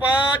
5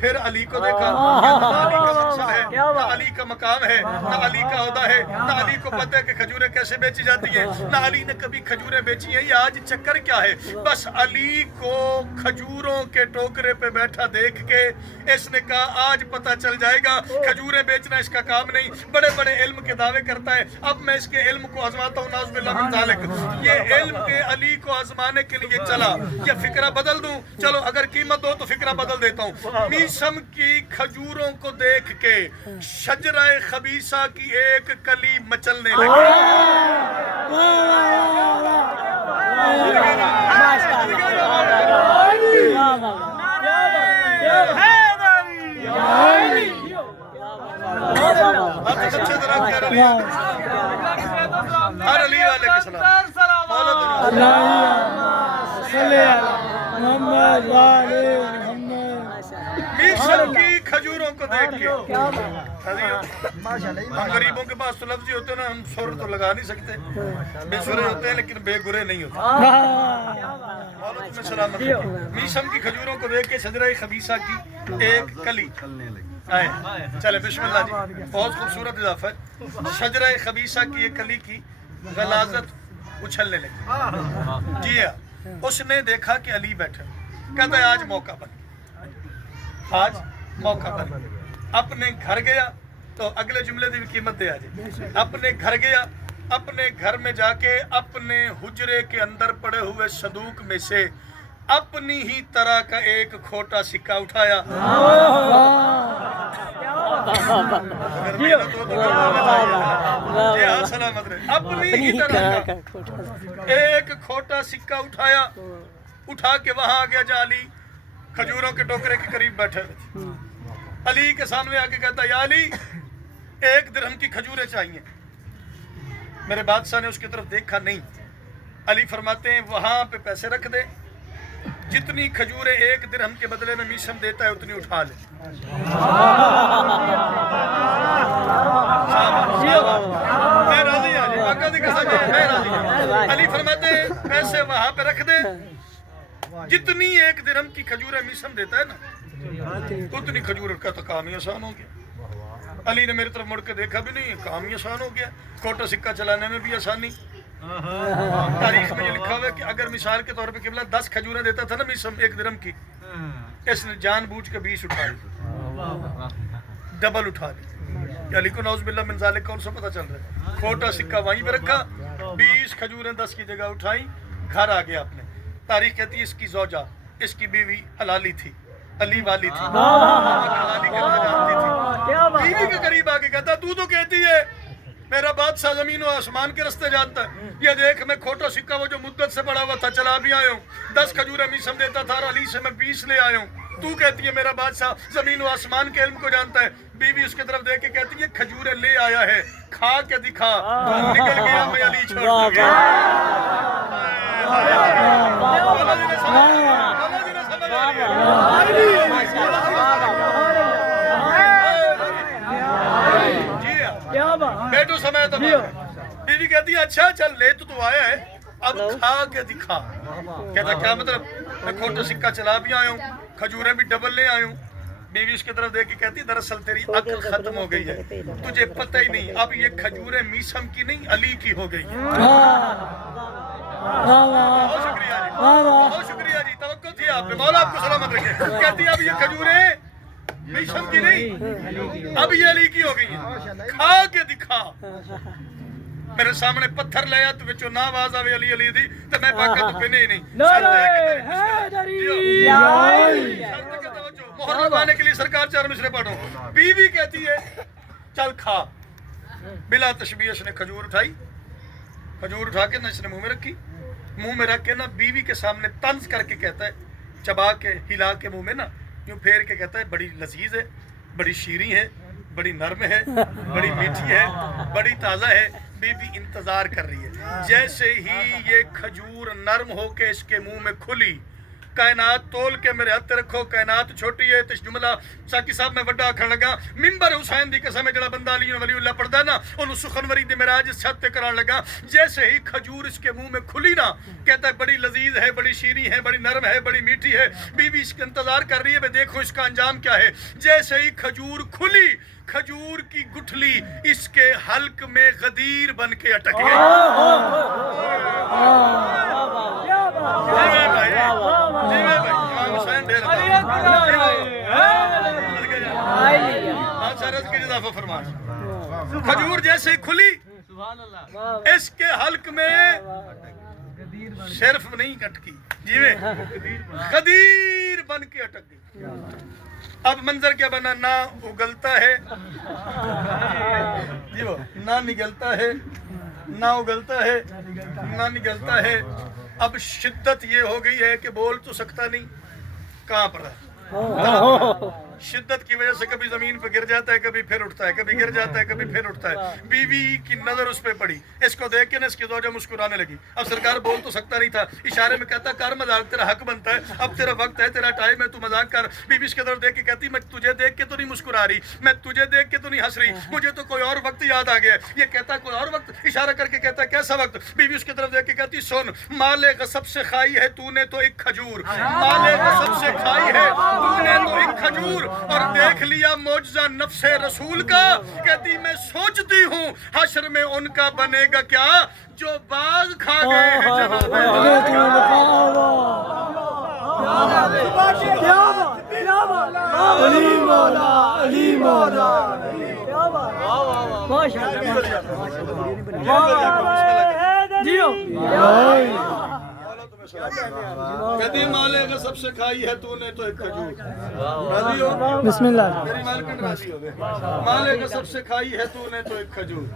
پھر علی کو دیکھا، نہ علی کا منصب ہے، نہ علی کا مقام ہے، نہ علی کا عہدہ ہے، نہ علی کو پتہ ہے کہ کھجوریں کیسے بیچی جاتی ہیں، نہ علی نے کبھی کھجوریں بیچی ہیں۔ یہ آج چکر کیا ہے؟ بس علی کو کھجوروں کے ٹوکرے پہ بیٹھا دیکھ کے اس نے کہا آج پتہ چل جائے گا، کھجوریں بیچنا اس کا کام نہیں، بڑے بڑے علم کے دعوے کرتا ہے، اب میں اس کے علم کو آزماتا ہوں، نعوذ باللہ من ذالک۔ یہ علم کے علی کو آزمانے کے لیے چلا، یہ فکرہ بدل دوں؟ چلو اگر قیمت ہو تو فکرہ بدل دیتا ہوں۔ میسم کی کھجوروں کو دیکھ کے شجرہ خبیثہ کی ایک کلی مچلنے لگی۔ ہر علی والے کے سلام۔ میسم کی کھجوروں کو دیکھ کے ہم غریبوں کے پاس تو لفظ ہی ہوتے ہیں نا، ہم سر تو لگا نہیں سکتے، بے سرے ہوتے ہیں لیکن بے گرے نہیں ہوتے۔ سلامت۔ میسم کی کھجوروں کو دیکھ کے شجرہ خبیثہ کی ایک کلی آئے، چلے بسم اللہ جی، بہت خوبصورت اضافہ ہے۔ شجرہ خبیثہ کی ایک کلی کی غلاظت اچھلنے لگی۔ جی ہاں، اس نے دیکھا کہ علی بیٹھا، کہتا ہے آج موقع بن، آج موقع بن۔ اپنے گھر گیا تو اگلے جملے دی قیمت دے آجے، اپنے گھر گیا، اپنے گھر میں جا کے اپنے حجرے کے اندر پڑے ہوئے صندوق میں سے اپنی ہی طرح کا ایک کھوٹا سکہ اٹھایا۔ سلامت رہے۔ اپنی ہی طرح کا ایک کھوٹا سکہ اٹھایا، اٹھا کے وہاں آ گیا جا علی کھجوروں کے ٹوکرے کے قریب بیٹھے ہوئے، علی کے سامنے آ کے کہتا یا علی 1 درہم کی کھجوریں چاہیے۔ میرے بادشاہ نے اس کی طرف دیکھا نہیں۔ علی فرماتے ہیں وہاں پہ پیسے رکھ دے، جتنی کھجوریں 1 درہم کے بدلے میں میسم دیتا ہے اتنی اٹھا لے۔ میں راضی ہوں جی، باقا دی قسم ہے میں راضی ہوں۔ علی فرماتے ہیں پیسے وہاں پہ رکھ دے، جتنی 1 درہم کی کھجوریں میسم دیتا ہے نا اتنی کھجور کا تو کام ہی آسان ہو گیا۔ علی نے میری طرف مڑ کے دیکھا بھی نہیں، کام ہی آسان ہو گیا، کھوٹا سکہ چلانے میں بھی آسانی۔ تاریخ میں یہ لکھا ہوا ہے کہ اگر مثال کے طور پہ قبلہ 10 کھجوریں دیتا تھا نا میسم 1 درہم کی، اس نے جان بوجھ کے 20 اٹھا لی، ڈبل اٹھا لی۔ علی کو نعوذ باللہ من ذالک کون سا پتہ چل رہا ہے؟ کھوٹا سکہ وہیں پہ رکھا، 20 کھجوریں 10 کی جگہ اٹھائیں، گھر آ گیا اپنے۔ تاریخ کہتی ہے اس کی زوجہ، اس کی بیوی حلالی تھی، علی والی تھی، حلالی کرنا جانتی تھی۔ بیوی کے قریب آ کے کہتا تو کہتی ہے میرا بادشاہ زمین و آسمان کے رستے جانتا ہے، یہ دیکھ میں کھوٹا سکہ وہ جو مدت سے پڑا ہوا تھا چلا بھی آیا ہوں، 10 کھجوریں میسم دیتا تھا اور علی سے میں 20 لے آیا ہوں، تو کہتی ہے میرا بادشاہ زمین و آسمان کے علم کو جانتا ہے۔ بیوی اس کی طرف دیکھ کے کہتی ہے کھجوریں لے آیا ہے، کھا کے دکھا، نکل گیا میں علی چھوڑ گیا۔ بیٹو سمے تو بیوی کہتی ہے اچھا چل لے تو آیا ہے، اب کھا کے دکھا۔ کہتا کیا مطلب؟ میں کھوٹا سکہ چلا بھی آیا ہوں، کھجوریں بھی ڈبل لے آیا ہوں۔ بیوی اس کی طرف دیکھ کے کہتی دراصل تیری عقل ختم ہو گئی ہے، تجھے پتہ ہی نہیں اب یہ کھجوریں میسم کی نہیں علی کی ہو گئی ہیں۔ بہت شکریہ جی، بہت شکریہ جی، توقع تھی آپ پہ، مولا آپ کو سلامت رکھے۔ کہتی اب یہ کھجوریں میسم کی نہیں اب یہ علی کی ہو گئی ہیں، کھا کے دکھا۔ میرے سامنے پتھر لیا تو بچو نہ آواز آوے علی علی دی تو میں پاکا تو پہنے ہی نہیں۔ شرط کے توجہ محرم لگانے کے لیے سرکار 4 مصرے پڑھو۔ بیوی کہتی ہے چل کھا، بلا تشبیہ اس نے کھجور اٹھائی، کھجور اٹھا کے نہ اس نے منہ میں رکھی، منہ میں رکھ کے نا بیوی کے سامنے طنز کر کے کہتا ہے، چبا کے ہلا کے منہ میں نا یوں پھیر کے کہتا ہے بڑی لذیذ ہے، بڑی شیریں ہے، بڑی نرم ہے، بڑی میٹھی ہے، بڑی تازہ ہے۔ بیوی انتظار کر رہی ہے، جیسے ہی یہ کھجور نرم ہو کے اس کے منہ میں کھلی کائنات تول کے میرے ہاتھ رکھو کائنات چھوٹی ہے تے جملہ ساکی صاحب میں وڈا آکھن لگا منبر حسین دی قسم ہے جڑا بندہ علی ولی اللہ پڑھدا ہے نا اونوں سخنوری دے معراج چھت تے کران لگا جیسے ہی کھجور اس کے منہ میں کھلی نا کہتا ہے بڑی لذیذ ہے بڑی شیریں ہے بڑی نرم ہے بڑی میٹھی ہے بیوی اس کا انتظار کر رہی ہے دیکھو اس کا انجام کیا ہے جیسے ہی کھجور کھلی کھجور کی گٹھلی اس کے حلق میں غدیر بن کے اٹک گئی کھجور جیسے ہی کھلی اس کے حلق میں صرف نہیں اٹکی جی میں غدیر بن کے اٹک گئی اب منظر کیا بنا نہ اگلتا ہے جی وہ نہ نگلتا ہے نہ اگلتا ہے نہ نگلتا ہے اب شدت یہ ہو گئی ہے کہ بول تو سکتا نہیں کہاں پر ہے شدت کی وجہ سے کبھی زمین پہ گر جاتا ہے کبھی پھر اٹھتا ہے کبھی گر جاتا ہے کبھی پھر اٹھتا ہے بیوی کی نظر اس پہ پڑی اس کو دیکھ کے نا اس کی زوجہ مسکرانے لگی اب سرکار بول تو سکتا نہیں تھا اشارے میں کہتا کر مذاق تیرا حق بنتا ہے اب تیرا وقت ہے تیرا ٹائم ہے تو مذاق کر بیوی اس کی طرف دیکھ کے کہتی میں تجھے دیکھ کے تو نہیں مسکرا رہی میں تجھے دیکھ کے تو نہیں ہنس رہی مجھے تو کوئی اور وقت یاد آ گیا یہ کہتا کوئی اور وقت اشارہ کر کے کہتا کیسا وقت بیوی اس کی طرف دیکھ کے کہتی سن مال غصب سے کھائی ہے تو نے تو ایک کھجور مال غصب سے کھائی ہے تو نے تو ایک کھجور اور دیکھ لیا معجزہ نفس رسول کا کہتی میں سوچتی ہوں حشر میں ان کا بنے گا کیا جو باغ کھا گئے ہیں جناب علی مولا علی مولا کہتی مال غصب سے کھائی ہے تو نے تو ایک کھجور بسم اللہ میری مالکن راضی ہو گئے مال غصب سے کھائی ہے تو نے تو ایک کھجور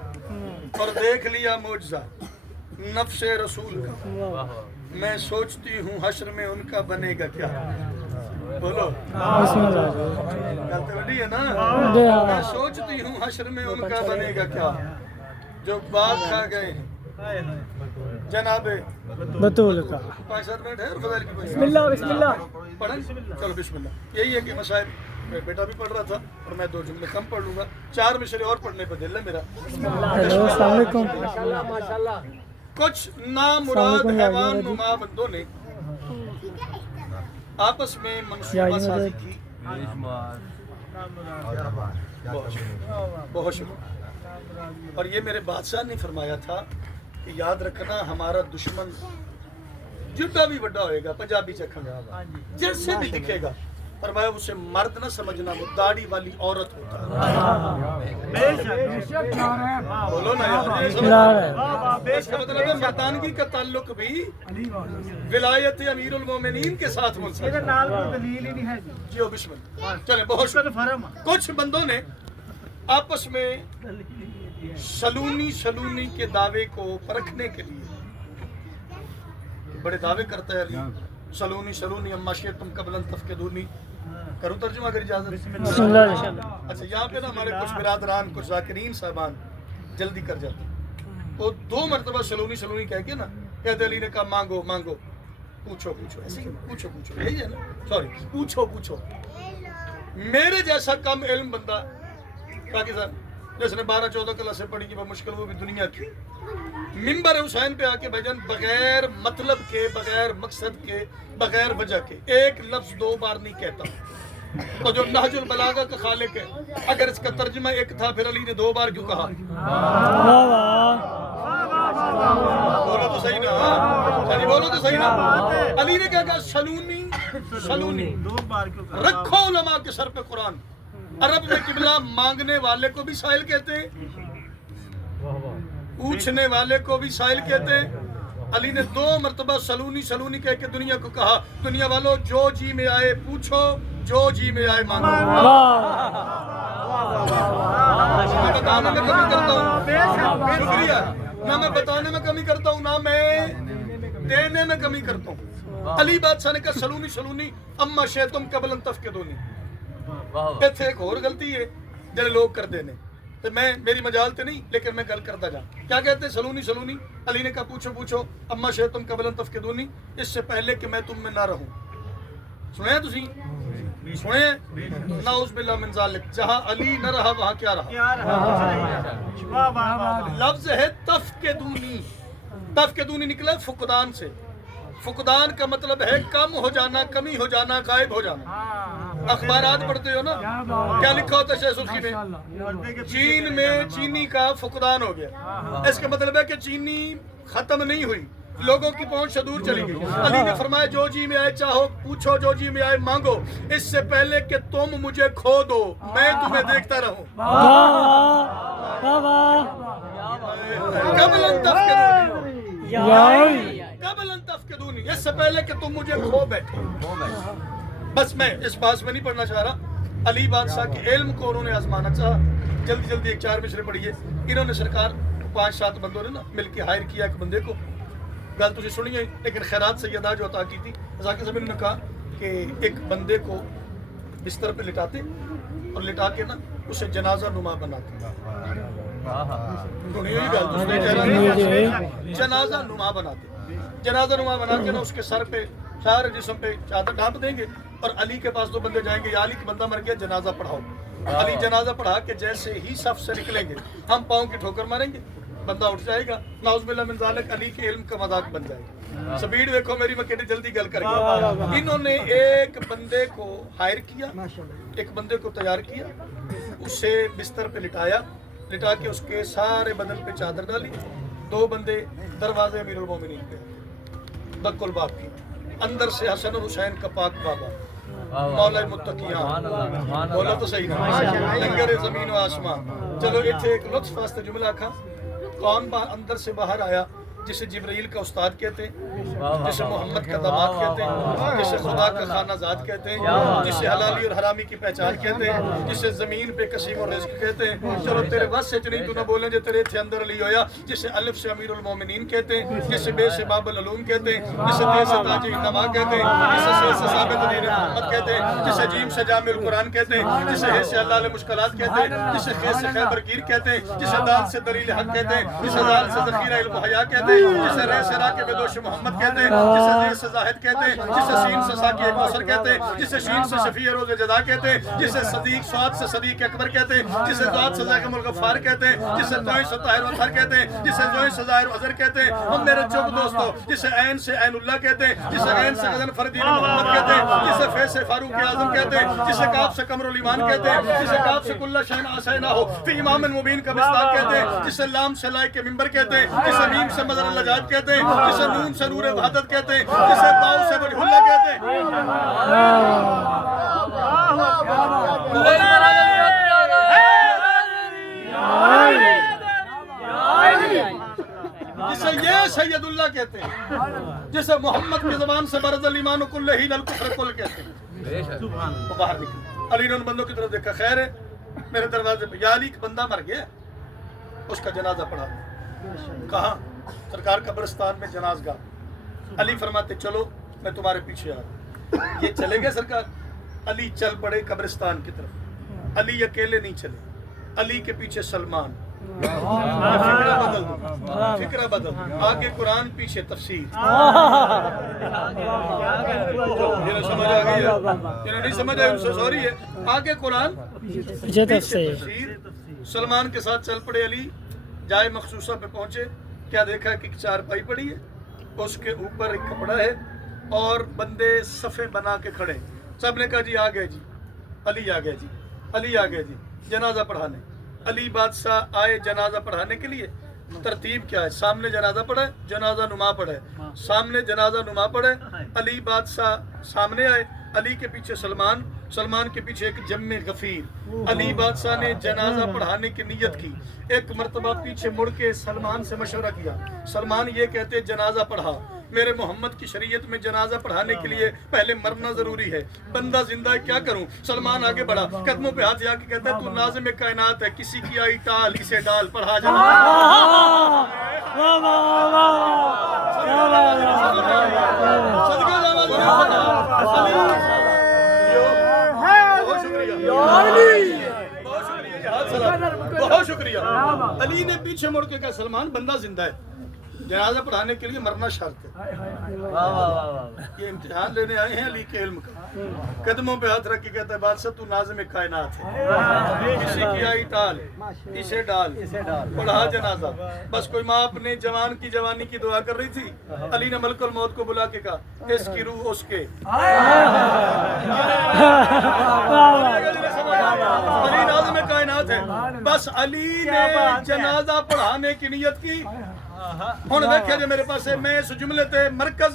اور دیکھ لیا معجزہ نفس رسول کا میں سوچتی ہوں حشر میں ان کا بنے گا کیا بولو غلط بڑی ہے نا میں سوچتی ہوں حشر میں ان کا بنے گا کیا جو باغ کھا گئے جناب بطول کا 5-7 منٹ ہے اور فضائل کی بسم اللہ بسم اللہ پڑھیں چلو بسم اللہ یہی ہے کہ مسائل بیٹا بھی پڑھ رہا تھا اور میں 2 جملے کم پڑھ لوں گا 4 مشرے اور پڑھنے پہ دل ہے میرا ہیلو السلام علیکم کچھ نامراد حیوان نما بندوں نے آپس میں منصوبہ سازی کی بہت شکریہ اور یہ میرے بادشاہ نے فرمایا تھا کہ یاد رکھنا ہمارا دشمن جتنا بھی بڑا ہوئے گا پنجابی چکھن جیسے بھی دکھے گا فرمایا اسے مرد نہ سمجھنا وہ داڑھی والی عورت ہوتا ہے بولو نا یار اس کا مطلب ہے مردانگی کا تعلق بھی ولایت امیر المومنین کے ساتھ منسلک ہے جیو بسم اللہ چلیں بہت شکریہ کچھ بندوں نے آپس میں سلونی کے دعوے کو پرکھنے کے لیے بڑے دعوے کرتا ہے علی سلونی اما شئتم قبل ان تفقدونی کروں ترجمہ اگر اجازت اچھا یہاں پہ نا ہمارے کچھ برادران کچھ ذاکرین صاحبان جلدی کر جاتے ہیں وہ 2 مرتبہ سلونی کہہ کے نا کہتے علی نے کہا مانگو پوچھو ایسے ہی پوچھو یہی ہے نا سوری پوچھو میرے جیسا کم علم بندہ پاکستان جس نے 12-14 کلاسیں پڑھی کہ وہ مشکل وہ بھی دنیا کی منبر حسین پہ آ کے بھجن بغیر مطلب کے بغیر مقصد کے بغیر وجہ کے ایک لفظ 2 بار نہیں کہتا تو جو نہج البلاغہ کا خالق ہے اگر اس کا ترجمہ ایک تھا پھر علی نے 2 بار کیوں کہا بولو تو صحیح نا بولو تو صحیح نا علی نے کہا سلونی 2 بار کیوں کہا رکھو علماء کے سر پہ قرآن عرب میں قبلہ مانگنے والے کو بھی سائل کہتے ہیں پوچھنے والے کو بھی سائل کہتے ہیں علی نے 2 مرتبہ سلونی کہہ کے دنیا کو کہا دنیا والوں جو جی میں آئے پوچھو جو جی میں آئے مانگو میں بتانے میں کمی کرتا ہوں شکریہ نہ میں بتانے میں کمی کرتا ہوں نہ میں دینے میں کمی کرتا ہوں علی بادشاہ نے کہا سلونی اما شئتم قبل ان تفقدونی ایتھے ایک اور غلطی ہے جڑے لوگ کر دینے تو میں میری مجال تے نہیں لیکن میں گل کرتا جا کیا کہتے ہیں سلونی علی نے کہا پوچھو اما شئتم قبل ان تفقدونی اس سے پہلے کہ میں تم میں نہ رہوں سنے تسی سنے نعوذ باللہ من ذالک جہاں علی نہ رہا وہاں کیا رہا لفظ ہے تفقدونی تفقدونی نکلا فقدان سے فقدان کا مطلب ہے کم ہو جانا کمی ہو جانا غائب ہو جانا اخبارات پڑھتے ہو نا کیا لکھا ہوتا ہے شاہ سرخی میں چین میں چینی کا فقدان ہو گیا اس کا مطلب ہے کہ چینی ختم نہیں ہوئی لوگوں کی پہنچ سے دور چلی گئی علی نے فرمایا جو جی میں آئے چاہو پوچھو جو جی میں آئے مانگو اس سے پہلے کہ تم مجھے کھو دو میں تمہیں دیکھتا رہوں قبل ان تفقدونی قبل ان تفقدونی اس سے پہلے کہ تم مجھے کھو بیٹھے بس میں اس پاس میں نہیں پڑھنا چاہ رہا علی بادشاہ کے علم کو انہوں نے آزمانا چاہا جلدی جلدی ایک 4 مصرے پڑھیے انہوں نے سرکار 5-7 بندوں نے نا مل کے ہائر کیا ایک بندے کو گل تجھے سنی ہے لیکن خیرات سیدہ جو عطا کی تھی ذاکر صاحب نے کہا کہ ایک بندے کو بستر پہ لٹاتے اور لٹا کے نا اسے جنازہ نما بناتے جنازہ نما بناتے جنازہ نما بنا کے نا اس کے سر پہ سارے جسم پہ چادر ڈھانپ دیں گے اور علی کے پاس 2 بندے جائیں گے یا علی کا بندہ مر گیا جنازہ پڑھاؤ علی جنازہ پڑھا کے جیسے ہی صف سے نکلیں گے ہم پاؤں کی ٹھوکر ماریں گے بندہ اٹھ جائے گا نعوذ باللہ من ذالک علی کے علم کا مذاق بن جائے گا سپیڈ دیکھو میری میں کتنی جلدی گل کر گیا انہوں نے ایک بندے کو ہائر کیا ایک بندے کو تیار کیا اسے بستر پہ لٹایا لٹا کے اس کے سارے بدن پہ چادر ڈالی 2 بندے دروازے امیر المومنین پہ دق الباب کی اندر سے حسن اور حسین کا پاک بابا مولا متقیان بولا تو صحیح نا لنگر زمین و آسمان چلو اتھے ایک لطف واسطے جملہ کھا کون اندر سے باہر آیا جسے جبرائیل کا استاد کہتے ہیں جسے محمد کا داماد کہتے ہیں جسے خدا کا خانہ ذات کہتے ہیں جسے حلالی اور حرامی کی پہچان کہتے ہیں جسے زمین پہ قسیم اور رزق کہتے ہیں چلو تیرے بس سے نہیں تو نہ بولیں جو تیرے تھے اندر علی ہویا جسے الف سے امیر المومنین کہتے ہیں جسے بے سے باب العلوم کہتے ہیں جسے تے سے تاج انما کہتے ہیں جسے سے سے ثابت دین محمد کہتے ہیں جسے جیم سے جامع القرآن کہتے ہیں جسے ہے سے اللہ علیہ مشکلات کہتے ہیں جسے خے سے خیبر گیر کہتے ہیں جسے دال سے دلیل حق کہتے ہیں جسے دال سے ذخیرہ علم و حیا کہتے ہیں جسے رے سے را کے بدوش محمد کہتے ہیں جسے زیر سے زاہد کہتے ہیں جسے سین سے ساکی کوثر کہتے ہیں جسے شین سے شفیع روز جدا کہتے ہیں جسے صدیق سعاد سے صدیق اکبر کہتے ہیں جسے ذات سے ذاکم الغفار کہتے ہیں جسے توئی سے طاہر وطہر کہتے ہیں جسے زوئی سے ظاہر وزر کہتے ہیں ہم میرے چوب دوستو جسے عین سے عین اللہ کہتے ہیں جسے عین سے غزن فردین محمد کہتے ہیں جسے فے سے فاروق اعظم کہتے ہیں جسے کاف سے قمر الایمان کہتے ہیں جسے کاف سے کلہ شین آسینا ہو فی امام مبین کا مصداق کہتے ہیں جسے لام سے لائے کے منبر کہتے ہیں جسے میم سے مظہر اللجاج کہتے ہیں جسے نون سے نور وحدت کہتے ہیں جسے باؤ سے وجہ اللہ کہتے ہیں جسے یہ سید اللہ کہتے ہیں جسے محمد کی زبان سے برز الایمان کلہین الکفر کل کہتے ہیں وہ باہر نکل علی نے ان بندوں کی طرف دیکھا خیر ہے میرے دروازے پہ یا علی کا بندہ مر گیا اس کا جنازہ پڑھا کہاں سرکار قبرستان میں جنازگاہ علی فرماتے چلو میں تمہارے پیچھے آ رہا ہوں یہ چلے گئے سرکار علی چل پڑے قبرستان کی طرف علی اکیلے نہیں چلے علی کے پیچھے سلمان فکرہ بدل آگے قرآن پیچھے تفسیر سمجھ آ گئی ہے نہیں سمجھ آئی ان سے سوری ہے آگے قرآن پیچھے تفسیر سلمان کے ساتھ چل پڑے علی جائے مخصوصہ پہ پہنچے کیا دیکھا کہ 4 پائی پڑی ہے اس کے اوپر ایک کپڑا ہے اور بندے صفے بنا کے کھڑے سب نے کہا جی آ گئے جی علی آ گئے جی علی آ گئے جی جنازہ پڑھانے علی بادشاہ آئے جنازہ پڑھانے کے لیے ترتیب کیا ہے سامنے جنازہ پڑھے جنازہ نما پڑھے سامنے جنازہ نما پڑھے علی بادشاہ سامنے آئے علی کے پیچھے سلمان سلمان کے پیچھے ایک جم غفیر علی بادشاہ نے جنازہ پڑھانے کی نیت کی ایک مرتبہ پیچھے مڑ کے سلمان سے مشورہ کیا سلمان یہ کہتے جنازہ پڑھا میرے محمد کی شریعت میں جنازہ پڑھانے کے لیے پہلے مرنا ضروری ہے بندہ زندہ ہے کیا کروں سلمان آگے بڑھا قدموں پہ ہاتھ جا کے کہتا ہے تو ناظم کائنات ہے کسی کی آئی ٹال اسے ڈال پڑھا بہت شکریہ علی نے پیچھے مڑ کے کہا سلمان بندہ زندہ ہے جنازہ پڑھانے کے لیے مرنا شرط ہے یہ امتحان لینے آئے ہیں علی کے علم کا. قدموں پہ ہاتھ رکھ کے کہتا ہے بادشاہ تو ناظم کائنات ہے. کسی کی آئی تال اسے ڈال پڑھا جنازہ. بس کوئی ماں اپنے جوان کی جوانی کی دعا کر رہی تھی. علی نے ملک الموت کو بلا کے کہا اس کی روح اس کے. علی ناظم کائنات ہے. بس علی نے جنازہ پڑھانے کی نیت کی. ہوں دیکھا جی میرے پاس میں اس جملے تے مرکز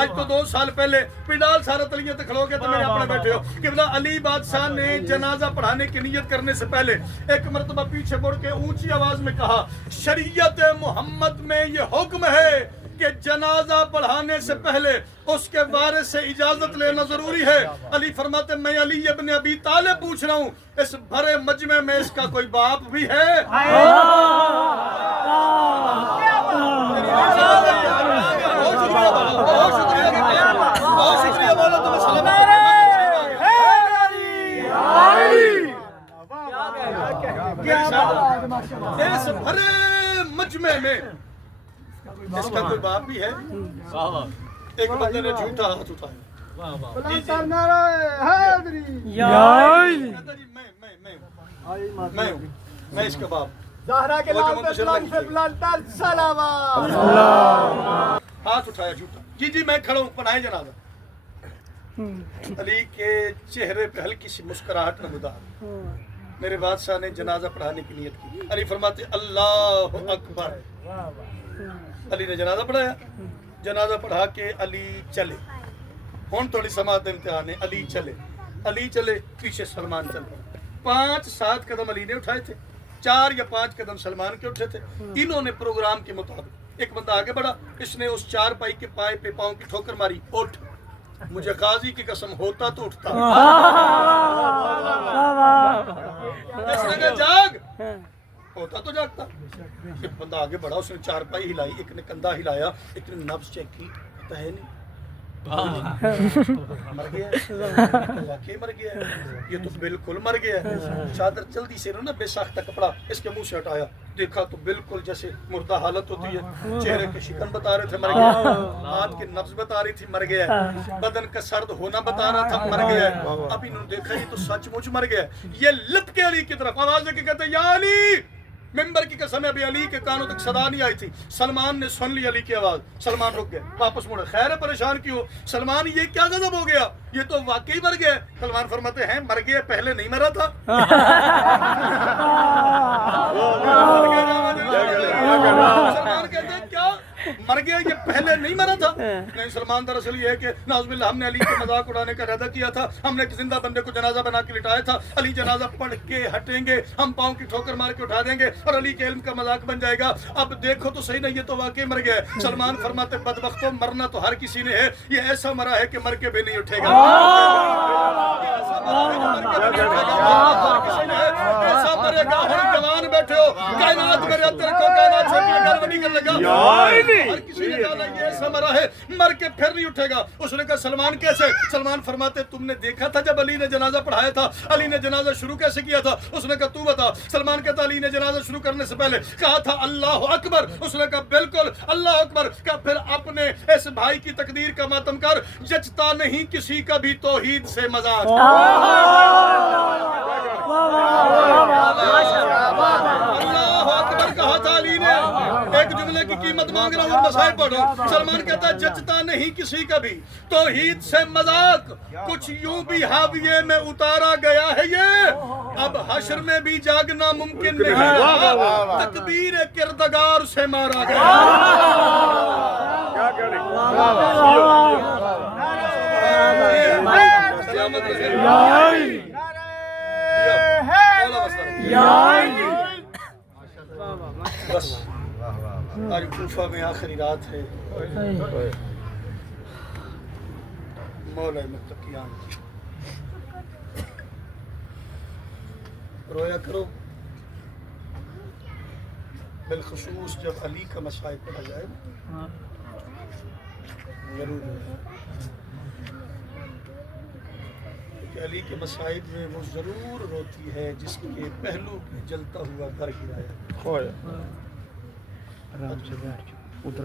آج تو 2 سال پہلے پنڈال سارا تلیے تے کھلو گے تو میرے اپنے بیٹھے ہو کہ بلا علی بادشاہ نے جنازہ پڑھانے کی نیت کرنے سے پہلے ایک مرتبہ پیچھے مڑ کے اونچی آواز میں کہا شریعت محمد میں یہ حکم ہے کہ جنازہ پڑھانے سے پہلے اس کے وارث سے اجازت لینا ضروری ہے. علی فرماتے میں علی ابن ابی طالب پوچھ رہا ہوں اس بھرے مجمع میں اس کا کوئی باپ بھی ہے؟ بہت شکریہ بولا تمہیں سلام. اس بھرے مجمع میں اس کا کوئی باپ بھی ہے؟ ایک بندے نے جھوٹا ہاتھ اٹھایا. میں اس کا باپ. ہاتھ اٹھایا جھوٹا. جی میں کھڑا ہوں پناہ جنازہ. علی کے چہرے پہ ہلکی سی مسکراہٹ نمودار. میرے بادشاہ نے جنازہ پڑھانے کی نیت کی. علی فرماتے اللہ اکبر. علی نے جنازہ پڑھایا. جنازہ پڑھا کے علی چلے. ہون تھوڑی سماعت امتحان ہے. علی چلے پیچھے سلمان چل پڑا. 5-7 قدم علی نے اٹھائے تھے. 4 یا 5 قدم سلمان کے اٹھے تھے. انہوں نے پروگرام کے مطابق ایک بندہ آگے بڑھا. اس نے اس 4 پائی کے پائے پہ پاؤں کی ٹھوکر ماری. اٹھ. مجھے قاضی کی قسم ہوتا تو اٹھتا. اس نے کہا جاگ. ہوتا تو جاگتا. ایک بندہ آگے بڑھا. اس نے 4 پائی ہلائی. ایک نے کندھا ہلایا. ایک نے نبض چیک کی. پتہ ہے نہیں مر گیا. واقعی مر گیا. یہ تو بالکل مر گیا. چادر جلدی سے نا بے ساختہ کپڑا اس کے منہ سے ہٹایا. دیکھا تو بالکل جیسے مردہ حالت ہوتی ہے. چہرے کے شکن بتا رہے تھے مر گیا. ہاتھ کی نبض بتا رہی تھی مر گیا. بدن کا سرد ہونا بتا رہا تھا مر گیا. اب انہوں نے دیکھا یہ تو سچ مچ مر گیا. یہ لپ کے علی کی طرف آواز دے کے کہتے یا علی. ممبر کی قسم ہے ابھی علی کے کانوں تک صدا نہیں آئی تھی. سلمان نے سن لی علی کی آواز. سلمان رک گئے. واپس مڑے. خیر ہے پریشان کیوں سلمان یہ کیا غضب ہو گیا؟ یہ تو واقعی مر گیا. سلمان فرماتے ہیں مر گیا پہلے نہیں مرا تھا. سلمان کہتے ہیں کیا مر گیا یہ پہلے نہیں مرا تھا؟ نہیں سلمان دراصل یہ ہے کہ نعوذ باللہ ہم نے علی کے مذاق اڑانے کا ارادہ کیا تھا. ہم نے ایک زندہ بندے کو جنازہ بنا کے لٹایا تھا. علی جنازہ پڑھ کے ہٹیں گے ہم پاؤں کی ٹھوکر مار کے اٹھا دیں گے اور علی کے علم کا مذاق بن جائے گا. اب دیکھو تو صحیح نہیں یہ تو واقعی مر گیا ہے. سلمان فرماتے بدبختوں مرنا تو ہر کسی نے ہے. یہ ایسا مرا ہے کہ مر کے بھی نہیں اٹھے گا. ایسا مرے گا. ہر جوان بیٹھے ہو کائنات میں رہتے رکھو کائنات سے گھر بنی کر لگا. ہر کسی نے کہا یہ ایسا مرا ہے مر کے پھر نہیں اٹھے گا. اس نے کہا سلمان کیسے؟ سلمان فرماتے تم نے دیکھا تھا جب علی نے جنازہ پڑھایا تھا علی نے جنازہ شروع کیسے کیا تھا؟ اس نے کہا تو بتا. سلمان کہتا علی نے جنازہ شروع کرنے سے پہلے کہا تھا اللہ اکبر. اس نے کہا بالکل اللہ اکبر. کہا پھر اپنے اس بھائی کی تقدیر کا ماتم کر. جچتا نہیں کسی کا بھی توحید سے مذاق. اللہ اکبر کہا تھا علی نے. ایک جملے کی قیمت مانگ رہا ہوں اور مسائل پڑھو. سلمان کہتا ہے جچتا نہیں کسی کا بھی توحید سے مذاق. کچھ یوں بھی حاویے میں اتارا گیا ہے یہ اب حشر میں بھی جاگنا ممکن نہیں. تکبیر کردگار سے مارا گیا. بس آج کوفہ میں آخری رات ہے. مولا متقیان رویا کرو بالخصوص جب علی کا مسائل پڑھا جائے ضرور. کہ علی کے مسائل میں وہ ضرور روتی ہے جس کے پہلو پہ جلتا ہوا گھر گرایا. آرام سے بیٹھ ادھر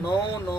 9-9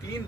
3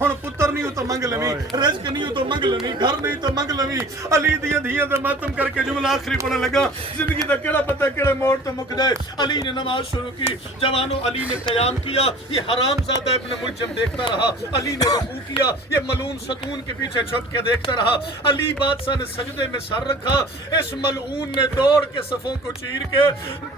ہن پتر نہیں تو منگ لویں رزق نہیں تو منگ لویں گھر نہیں تو منگ لویں علی دیاں دھیاں تے ماتم کر کے جملہ آخری پڑھن لگا زندگی دا کیڑا پتہ کیڑے موڑ تے مک جائے علی نے نماز شروع کی جوانوں علی نے قیام کیا یہ حرام زادہ ابن ملجم دیکھتا رہا علی نے رکوع کیا یہ ملعون ستون کے پیچھے چھپ کے دیکھتا رہا علی بادشاہ نے سجدے میں سر رکھا اس ملعون نے دوڑ کے صفوں کو چیر کے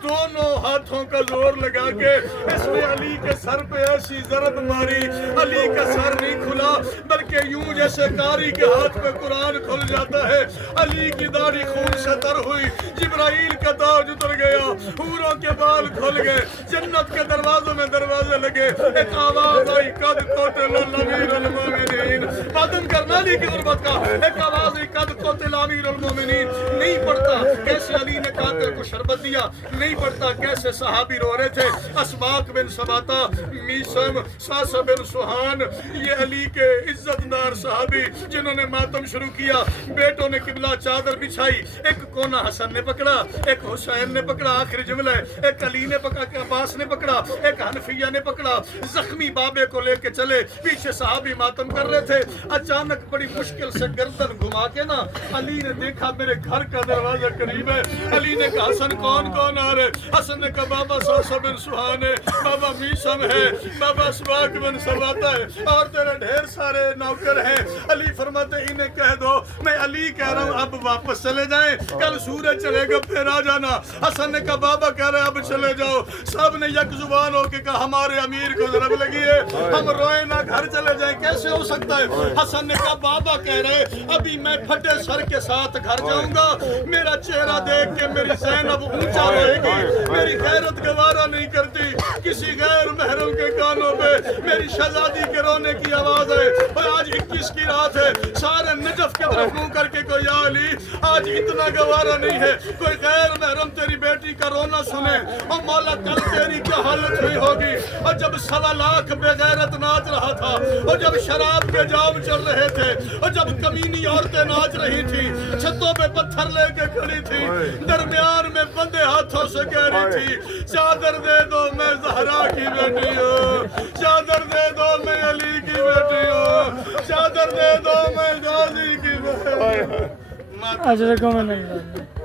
دونوں ہاتھوں کا زور لگا کے اس نے علی کے سر پہ ایسی ضرب ماری علی کا سر نہیں کھلا بلکہ یوں جیسے قاری کے ہاتھ پہ قرآن کھل جاتا ہے علی کی داڑھی خون سے تر ہوئی جبرائیل کا تاج اتر گیا حوروں کے بال کھل گئے جنت کے دروازوں میں دروازے لگے ایک آواز آئی قد قتل امیر المومنین پادم کرنا علی کی غربت کا ایک آواز آئی قد قتل امیر المومنین نہیں پڑھتا کیسے علی نے قاتل کو شربت دیا نہیں پڑھتا کیسے صحابی رو رہے تھے اسباق بن سباتا میسم ساسا بن سوہان یہ علی کے عزت دار صحابی جنہوں نے ماتم شروع کیا بیٹوں نے قبلہ چادر بچھائی ایک کونا حسن نے پکڑا ایک حسین نے پکڑا آخری جملہ ہے ایک علی نے پکڑا ایک عباس نے پکڑا ایک حنفیہ نے پکڑا زخمی بابے کو لے کے چلے پیچھے صحابی ماتم کر رہے تھے اچانک بڑی مشکل سے گردن گھما کے نا علی نے دیکھا میرے گھر کا دروازہ قریب ہے علی نے کہا حسن کون کون آ رہے حسن نے کہا بابا ساسا بن سوہان ہے بابا میسم ہے بابا اسباق بن سباتا ہے اور تیرے ڈھیر سارے نوکر ہیں علی فرماتے انہیں کہہ دو میں علی کہہ رہا ہوں اب واپس چلے جائیں کل سورج چلے گا پھر آ جانا حسن نے کہا بابا کہہ رہے اب چلے جاؤ سب نے یک زبان ہو کے کہا ہمارے امیر کو ضرب لگی ہے ہم روئے نہ گھر چلے جائیں کیسے ہو سکتا ہے حسن نے کہا بابا کہہ رہے ابھی میں پھٹے سر کے ساتھ گھر جاؤں گا میرا چہرہ دیکھ کے میری زینب اونچا رہے گی میری غیرت گوارا نہیں کرتی کسی غیر محرم کے کانوں پہ میری شہزادی کے رونے کی آواز ہے اور آج 21 کی رات ہے سارے نجف کے طرف منہ کر کے کوئی یا علی آج اتنا گوارا نہیں ہے کوئی غیر محرم تیری بیٹی کا رونا سنے اور مولا کل تیری کیا حالت ہوئی ہوگی اور جب 1.25 لاکھ بے غیرت ناچ رہا تھا اور جب شراب کے جام چل رہے تھے اور جب کمینی عورتیں ناچ رہی تھی چھتوں پہ پتھر لے کے کھڑی تھی درمیان میں بندے ہاتھوں سے کہہ رہی تھی چادر دے دو میں زہرا کی بیٹی ہوں چادر دے دو میں علی کی بیٹی ہوں چادر دے دو میں غازی کی بیٹی ہوں اجر کو میں نہیں